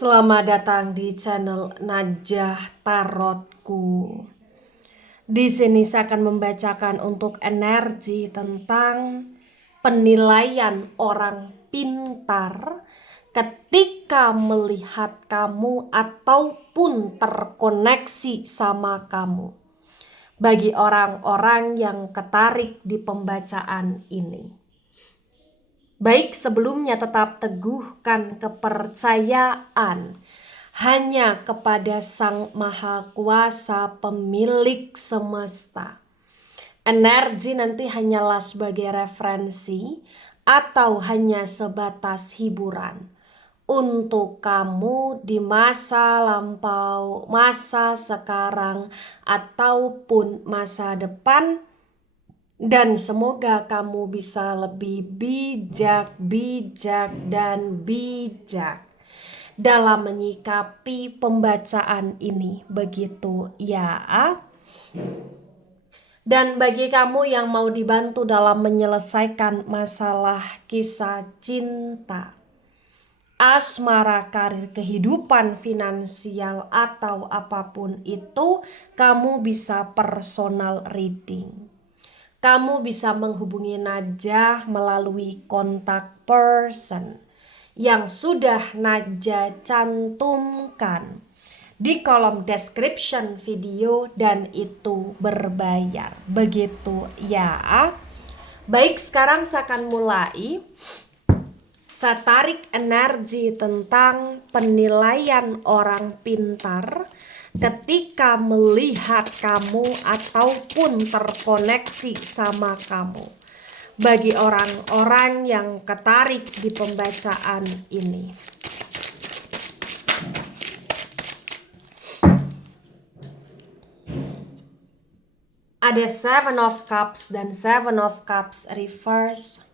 Selamat datang di channel Najah Tarotku. Di sini saya akan membacakan untuk energi tentang penilaian orang pintar ketika melihat kamu ataupun terkoneksi sama kamu. Bagi orang-orang yang ketarik di pembacaan ini. Baik, sebelumnya tetap teguhkan kepercayaan hanya kepada Sang Maha Kuasa pemilik semesta. Energi nanti hanyalah sebagai referensi atau hanya sebatas hiburan untuk kamu di masa lampau, masa sekarang, ataupun masa depan. Dan semoga kamu bisa lebih bijak dan bijak dalam menyikapi pembacaan ini. Begitu ya. Dan bagi kamu yang mau dibantu dalam menyelesaikan masalah kisah cinta, asmara, karir, kehidupan finansial, atau apapun itu, kamu bisa personal reading. Kamu bisa menghubungi Najah melalui kontak person yang sudah Najah cantumkan di kolom description video dan itu berbayar. Begitu ya. Baik, sekarang saya akan mulai. Saya tarik energi tentang penilaian orang pintar ketika melihat kamu ataupun terkoneksi sama kamu. Bagi orang-orang yang ketarik di pembacaan ini. Ada Seven of Cups dan Seven of Cups reverse.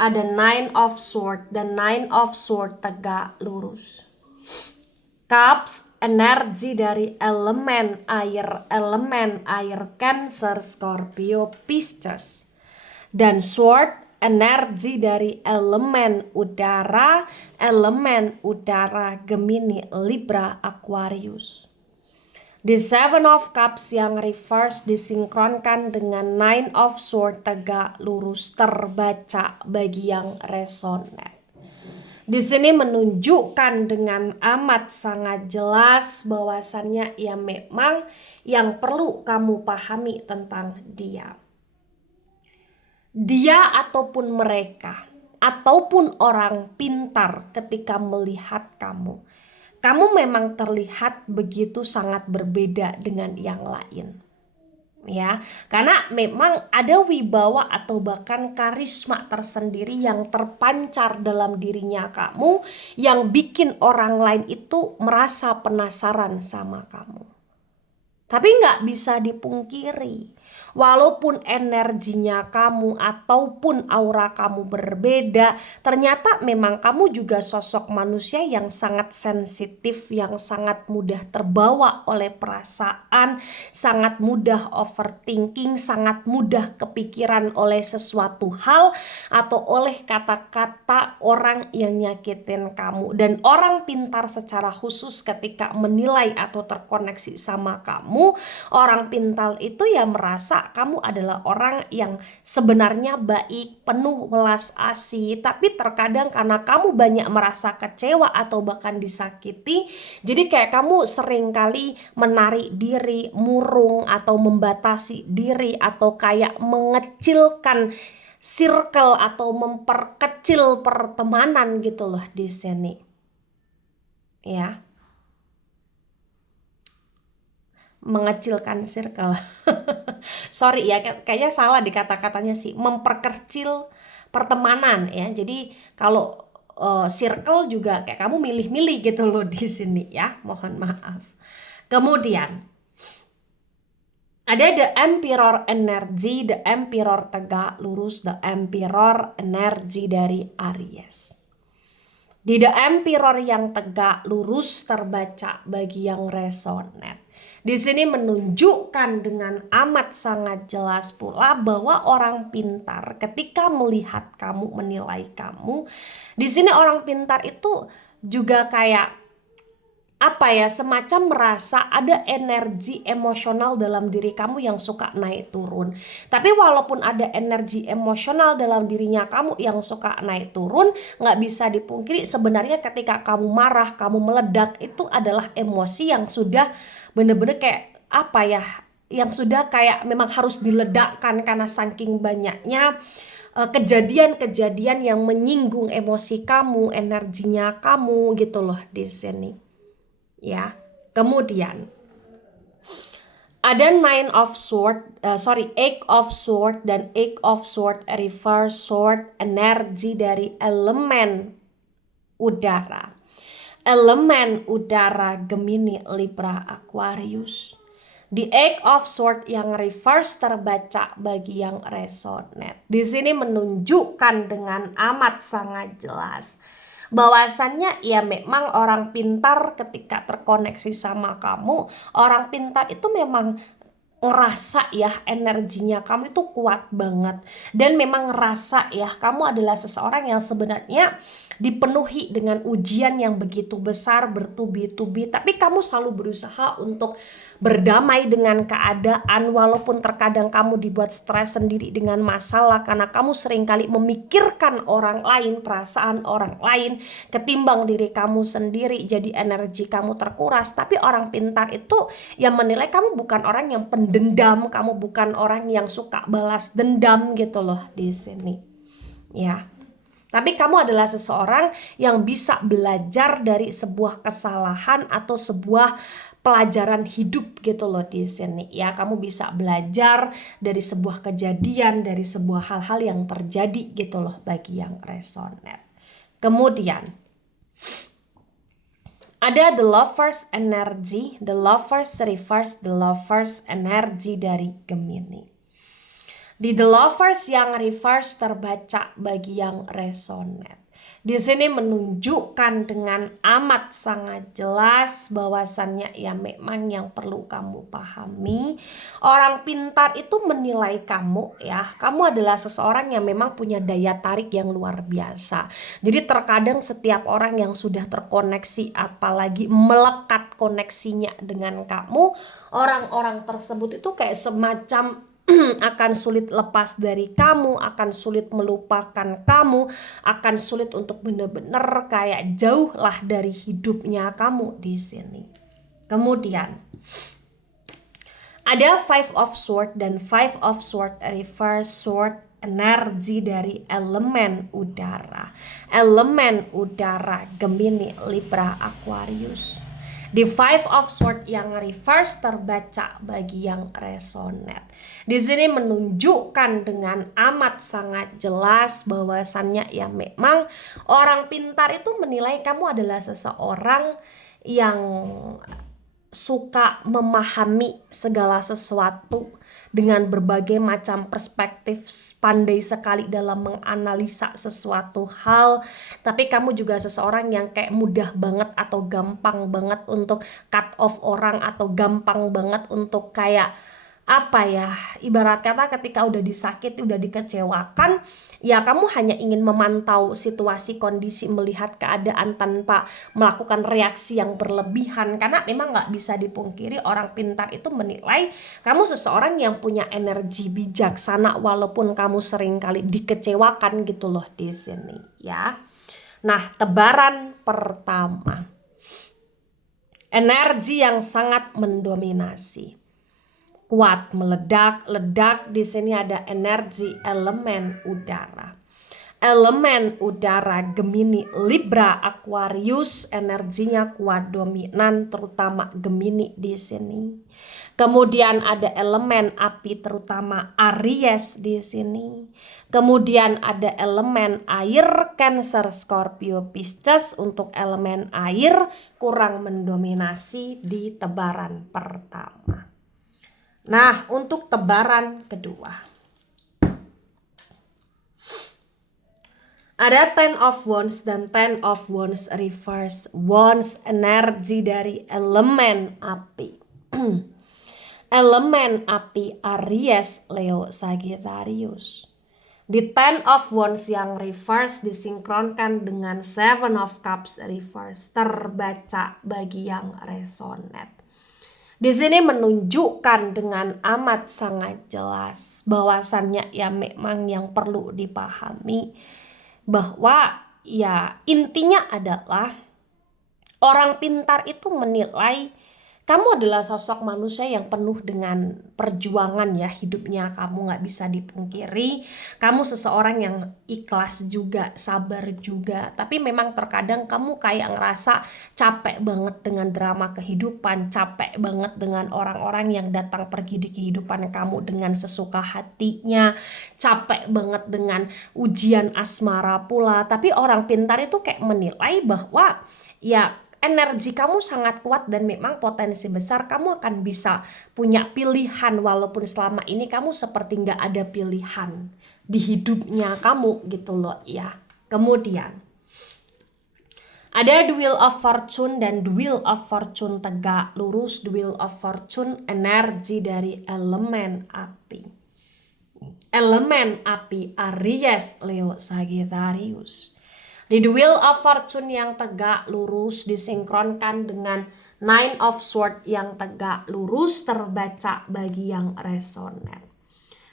Ada Nine of Swords dan Nine of Swords tegak lurus. Cups, energi dari elemen air Cancer, Scorpio, Pisces. Dan Sword, energi dari elemen udara Gemini, Libra, Aquarius. The Seven of Cups yang reverse disinkronkan dengan Nine of Swords tegak lurus terbaca bagi yang resonate. Di sini menunjukkan dengan amat sangat jelas bahwasannya ya memang yang perlu kamu pahami tentang dia. Dia ataupun mereka ataupun orang pintar ketika melihat kamu. Kamu memang terlihat begitu sangat berbeda dengan yang lain. Ya, karena memang ada wibawa atau bahkan karisma tersendiri yang terpancar dalam dirinya kamu yang bikin orang lain itu merasa penasaran sama kamu. Tapi nggak bisa dipungkiri, walaupun energinya kamu ataupun aura kamu berbeda, ternyata memang kamu juga sosok manusia yang sangat sensitif, yang sangat mudah terbawa oleh perasaan, sangat mudah overthinking, sangat mudah kepikiran oleh sesuatu hal atau oleh kata-kata orang yang nyakitin kamu. Dan orang pintar secara khusus ketika menilai atau terkoneksi sama kamu, orang pintar itu ya merasa kamu adalah orang yang sebenarnya baik, penuh welas asih, tapi terkadang karena kamu banyak merasa kecewa atau bahkan disakiti, jadi kayak kamu seringkali menarik diri, murung atau membatasi diri atau kayak mengecilkan circle atau memperkecil pertemanan gitu loh di sini. Ya. Mengecilkan circle. Sorry ya, kayaknya salah di kata-katanya sih. Memperkecil pertemanan ya. Jadi kalau circle juga kayak kamu milih-milih gitu loh di sini ya. Mohon maaf. Kemudian ada the Emperor energy, the Emperor tegak lurus, the Emperor energi dari Aries. Di the Emperor yang tegak lurus terbaca bagi yang resonate. Di sini menunjukkan dengan amat sangat jelas pula bahwa orang pintar ketika melihat kamu, menilai kamu, di sini orang pintar itu juga kayak apa ya, semacam merasa ada energi emosional dalam diri kamu yang suka naik turun. Tapi walaupun ada energi emosional dalam dirinya kamu yang suka naik turun, nggak bisa dipungkiri sebenarnya ketika kamu marah, kamu meledak, itu adalah emosi yang sudah bener-bener kayak apa ya, yang sudah kayak memang harus diledakkan karena saking banyaknya kejadian-kejadian yang menyinggung emosi kamu, energinya kamu gitu loh di sini. Ya. Kemudian ada Eight of Sword dan Eight of Sword reverse sword, energi dari elemen udara. Elemen udara Gemini, Libra, Aquarius. The Eight of Sword yang reverse terbaca bagi yang resonate. Di sini menunjukkan dengan amat sangat jelas bahwasannya ya memang orang pintar ketika terkoneksi sama kamu, orang pintar itu memang ngerasa ya energinya kamu itu kuat banget, dan memang ngerasa ya kamu adalah seseorang yang sebenarnya dipenuhi dengan ujian yang begitu besar bertubi-tubi, tapi kamu selalu berusaha untuk berdamai dengan keadaan walaupun terkadang kamu dibuat stres sendiri dengan masalah karena kamu seringkali memikirkan orang lain, perasaan orang lain ketimbang diri kamu sendiri, jadi energi kamu terkuras. Tapi orang pintar itu yang menilai kamu bukan orang yang pendendam, kamu bukan orang yang suka balas dendam gitu loh di sini. Ya. Tapi kamu adalah seseorang yang bisa belajar dari sebuah kesalahan atau sebuah pelajaran hidup gitu loh di sini. Ya, kamu bisa belajar dari sebuah kejadian, dari sebuah hal-hal yang terjadi gitu loh bagi yang resonate. Kemudian ada the lovers energy, the lovers reverse, the lovers energy dari Gemini. Di The Lovers yang reverse terbaca bagi yang resonate. Di sini menunjukkan dengan amat sangat jelas bahwasannya ya memang yang perlu kamu pahami, orang pintar itu menilai kamu ya, kamu adalah seseorang yang memang punya daya tarik yang luar biasa. Jadi terkadang setiap orang yang sudah terkoneksi apalagi melekat koneksinya dengan kamu, orang-orang tersebut itu kayak semacam akan sulit lepas dari kamu, akan sulit melupakan kamu, akan sulit untuk benar-benar kayak jauh lah dari hidupnya kamu di sini. Kemudian ada Five of Sword dan Five of Sword reverse sword, energi dari elemen udara. Elemen udara Gemini, Libra, Aquarius. Di Five of Sword yang reverse terbaca bagi yang resonate. Di sini menunjukkan dengan amat sangat jelas bahwasannya ya memang orang pintar itu menilai kamu adalah seseorang yang suka memahami segala sesuatu dengan berbagai macam perspektif, pandai sekali dalam menganalisa sesuatu hal. Tapi kamu juga seseorang yang kayak mudah banget atau gampang banget untuk cut off orang, atau gampang banget untuk kayak apa ya, ibarat kata ketika udah disakiti, udah dikecewakan, ya kamu hanya ingin memantau situasi, kondisi, melihat keadaan tanpa melakukan reaksi yang berlebihan. Karena memang nggak bisa dipungkiri orang pintar itu menilai kamu seseorang yang punya energi bijaksana walaupun kamu sering kali dikecewakan gitu loh di sini ya. Nah, tebaran pertama, energi yang sangat mendominasi, kuat, meledak-ledak. Di sini ada energi elemen udara. Elemen udara Gemini, Libra, Aquarius, energinya kuat dominan, terutama Gemini di sini. Kemudian ada elemen api, terutama Aries di sini. Kemudian ada elemen air, Cancer, Scorpio, Pisces. Untuk elemen air kurang mendominasi di tebaran pertama. Nah, untuk tebaran kedua, ada Ten of Wands dan Ten of Wands reverse. Wands energi dari elemen api. Elemen api Aries, Leo, Sagittarius. Di Ten of Wands yang reverse disinkronkan dengan Seven of Cups reverse, terbaca bagi yang resonate. Di sini menunjukkan dengan amat sangat jelas bahwasannya ya memang yang perlu dipahami bahwa ya intinya adalah orang pintar itu menilai kamu adalah sosok manusia yang penuh dengan perjuangan ya hidupnya. Kamu gak bisa dipungkiri. Kamu seseorang yang ikhlas juga, sabar juga. Tapi memang terkadang kamu kayak ngerasa capek banget dengan drama kehidupan. Capek banget dengan orang-orang yang datang pergi di kehidupan kamu dengan sesuka hatinya. Capek banget dengan ujian asmara pula. Tapi orang pintar itu kayak menilai bahwa ya energi kamu sangat kuat dan memang potensi besar kamu akan bisa punya pilihan walaupun selama ini kamu seperti nggak ada pilihan di hidupnya kamu gitu loh ya. Kemudian ada the Wheel of Fortune dan the Wheel of Fortune tegak lurus. The Wheel of Fortune energi dari elemen api. Elemen api Aries, Leo, Sagittarius. Di The Wheel of Fortune yang tegak lurus disinkronkan dengan Nine of Swords yang tegak lurus, terbaca bagi yang resonate.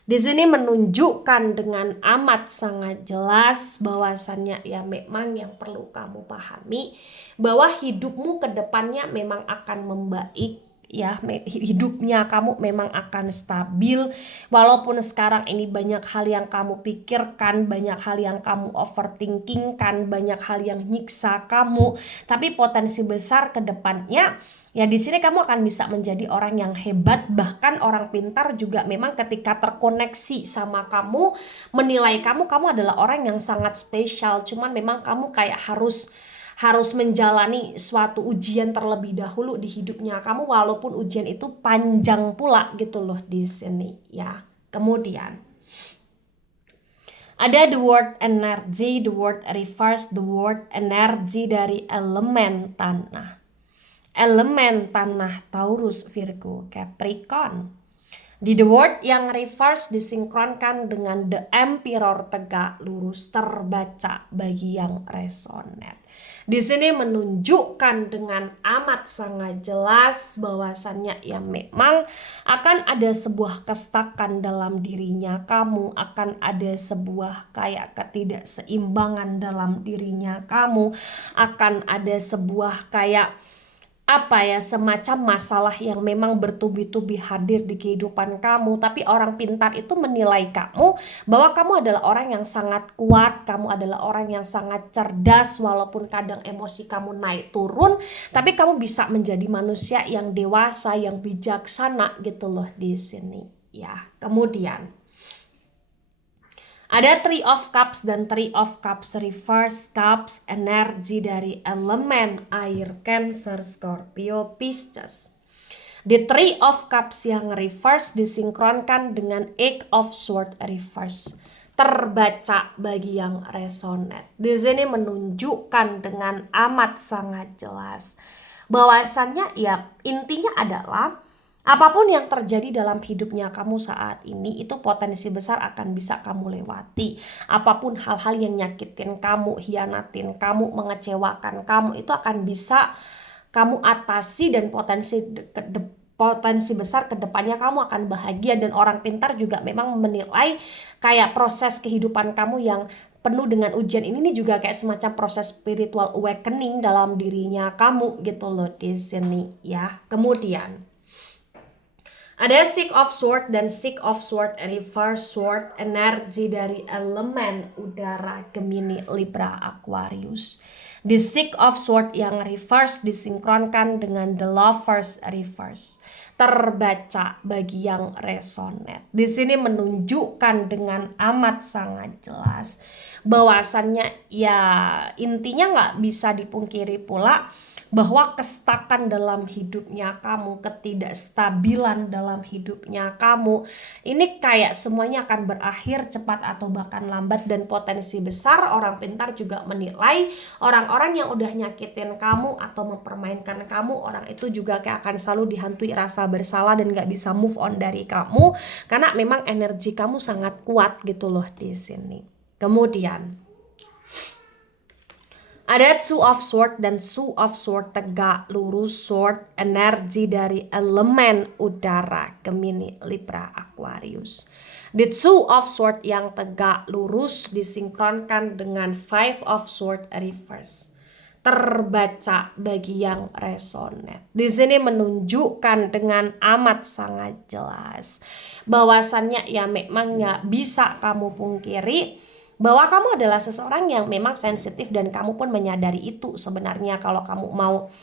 Di sini menunjukkan dengan amat sangat jelas bahwasannya ya memang yang perlu kamu pahami bahwa hidupmu ke depannya memang akan membaik. Ya, hidupnya kamu memang akan stabil walaupun sekarang ini banyak hal yang kamu pikirkan, banyak hal yang kamu overthinkingkan, banyak hal yang nyiksa kamu, tapi potensi besar ke depannya ya di sini kamu akan bisa menjadi orang yang hebat. Bahkan orang pintar juga memang ketika terkoneksi sama kamu menilai kamu adalah orang yang sangat spesial. Cuman memang kamu kayak harus menjalani suatu ujian terlebih dahulu di hidupnya kamu walaupun ujian itu panjang pula gitu loh di sini ya. Kemudian ada the word energy, the word reverse, the word energi dari elemen tanah. Elemen tanah Taurus, Virgo, Capricorn. Di the word yang reverse disinkronkan dengan the emperor tegak lurus, terbaca bagi yang resonate. Di sini menunjukkan dengan amat sangat jelas bahwasannya ya memang akan ada sebuah kestakan dalam dirinya kamu, akan ada sebuah kayak ketidakseimbangan dalam dirinya kamu, akan ada sebuah kayak semacam masalah yang memang bertubi-tubi hadir di kehidupan kamu. Tapi orang pintar itu menilai kamu bahwa kamu adalah orang yang sangat kuat, kamu adalah orang yang sangat cerdas walaupun kadang emosi kamu naik turun, tapi kamu bisa menjadi manusia yang dewasa, yang bijaksana gitu loh di sini ya. Kemudian ada Three of Cups dan Three of Cups reverse. Cups energi dari elemen air, Cancer, Scorpio, Pisces. Di Three of Cups yang reverse disinkronkan dengan Eight of Swords reverse, terbaca bagi yang resonate. Di sini menunjukkan dengan amat sangat jelas bahwasannya ya intinya adalah apapun yang terjadi dalam hidupnya kamu saat ini itu potensi besar akan bisa kamu lewati. Apapun hal-hal yang nyakitin kamu, hianatin kamu, mengecewakan kamu itu akan bisa kamu atasi dan potensi besar ke depannya kamu akan bahagia. Dan orang pintar juga memang menilai kayak proses kehidupan kamu yang penuh dengan ujian ini juga kayak semacam proses spiritual awakening dalam dirinya kamu gitu loh di sini ya. Kemudian ada Six of Swords dan Six of Swords reverse, sword energi dari elemen udara, Gemini, Libra, Aquarius. Di Six of Swords yang reverse disinkronkan dengan The Lovers reverse, terbaca bagi yang resonate. Di sini menunjukkan dengan amat sangat jelas bahwasannya ya intinya nggak bisa dipungkiri pula bahwa kestakan dalam hidupnya kamu, ketidakstabilan dalam hidupnya kamu, ini kayak semuanya akan berakhir cepat atau bahkan lambat. Dan potensi besar orang pintar juga menilai orang-orang yang udah nyakitin kamu atau mempermainkan kamu, orang itu juga kayak akan selalu dihantui rasa merasa bersalah dan gak bisa move on dari kamu, karena memang energi kamu sangat kuat gitu loh di sini. Kemudian ada Two of Sword dan Two of Sword tegak lurus, sword energi dari elemen udara, Gemini, Libra, Aquarius. The Two of Sword yang tegak lurus disinkronkan dengan Five of Sword reverse. Terbaca bagi yang resonate. Di sini menunjukkan dengan amat sangat jelas bahwasannya ya memang nggak bisa kamu pungkiri bahwa kamu adalah seseorang yang memang sensitif dan kamu pun menyadari itu sebenarnya kalau kamu mau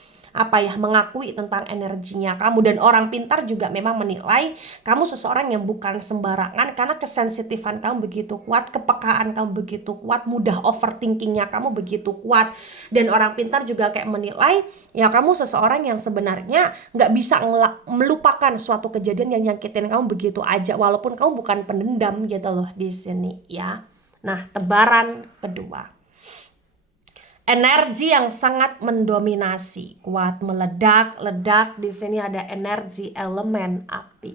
mengakui tentang energinya kamu. Dan orang pintar juga memang menilai kamu seseorang yang bukan sembarangan karena kesensitifan kamu begitu kuat, kepekaan kamu begitu kuat, mudah overthinkingnya kamu begitu kuat. Dan orang pintar juga kayak menilai ya kamu seseorang yang sebenarnya nggak bisa melupakan suatu kejadian yang nyakitin kamu begitu aja walaupun kamu bukan pendendam gitu loh di sini ya. Nah, tebaran kedua. Energi yang sangat mendominasi, kuat meledak-ledak. Di sini ada energi elemen api.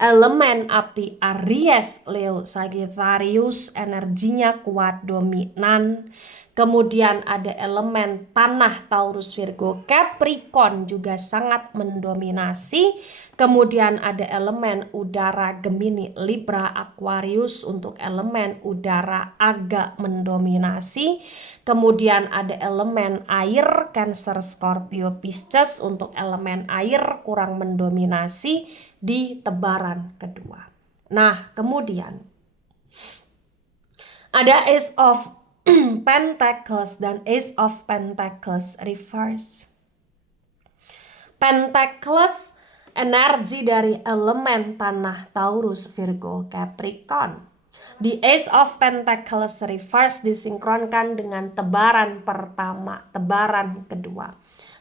Elemen api Aries, Leo, Sagittarius, energinya kuat, dominan. Kemudian ada elemen tanah, Taurus, Virgo, Capricorn juga sangat mendominasi. Kemudian ada elemen udara, Gemini, Libra, Aquarius untuk elemen udara agak mendominasi. Kemudian ada elemen air, Cancer, Scorpio, Pisces untuk elemen air kurang mendominasi di tebaran kedua. Nah, kemudian ada Ace of Pentacles dan Ace of Pentacles reverse. Pentacles energi dari elemen tanah, Taurus, Virgo, Capricorn. Di Ace of Pentacles reverse disinkronkan dengan tebaran pertama, tebaran kedua.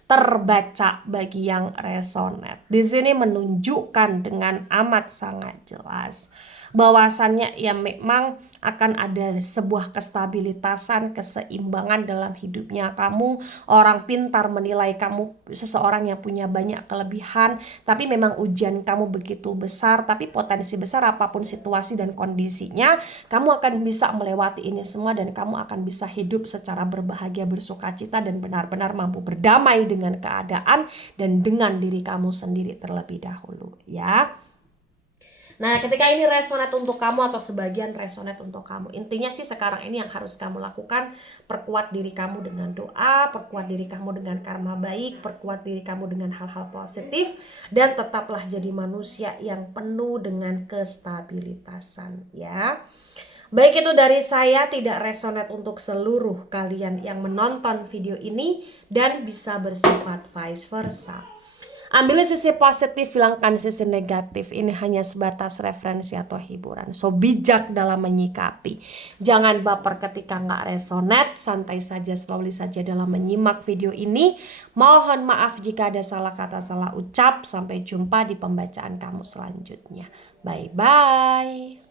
Terbaca bagi yang resonate. Di sini menunjukkan dengan amat sangat jelas bahwasannya ya memang akan ada sebuah kestabilitasan, keseimbangan dalam hidupnya kamu. Orang pintar menilai kamu seseorang yang punya banyak kelebihan, tapi memang ujian kamu begitu besar, tapi potensi besar apapun situasi dan kondisinya, kamu akan bisa melewati ini semua dan kamu akan bisa hidup secara berbahagia, bersukacita dan benar-benar mampu berdamai dengan keadaan dan dengan diri kamu sendiri terlebih dahulu ya. Nah, ketika ini resonate untuk kamu atau sebagian resonate untuk kamu, intinya sih sekarang ini yang harus kamu lakukan, perkuat diri kamu dengan doa, perkuat diri kamu dengan karma baik, perkuat diri kamu dengan hal-hal positif, dan tetaplah jadi manusia yang penuh dengan kestabilitasan ya. Baik, itu dari saya, tidak resonate untuk seluruh kalian yang menonton video ini dan bisa bersifat vice versa. Ambil sisi positif, hilangkan sisi negatif. Ini hanya sebatas referensi atau hiburan. So, bijak dalam menyikapi. Jangan baper ketika nggak resonate. Santai saja, slowly saja dalam menyimak video ini. Mohon maaf jika ada salah kata, salah ucap. Sampai jumpa di pembacaan kamu selanjutnya. Bye-bye.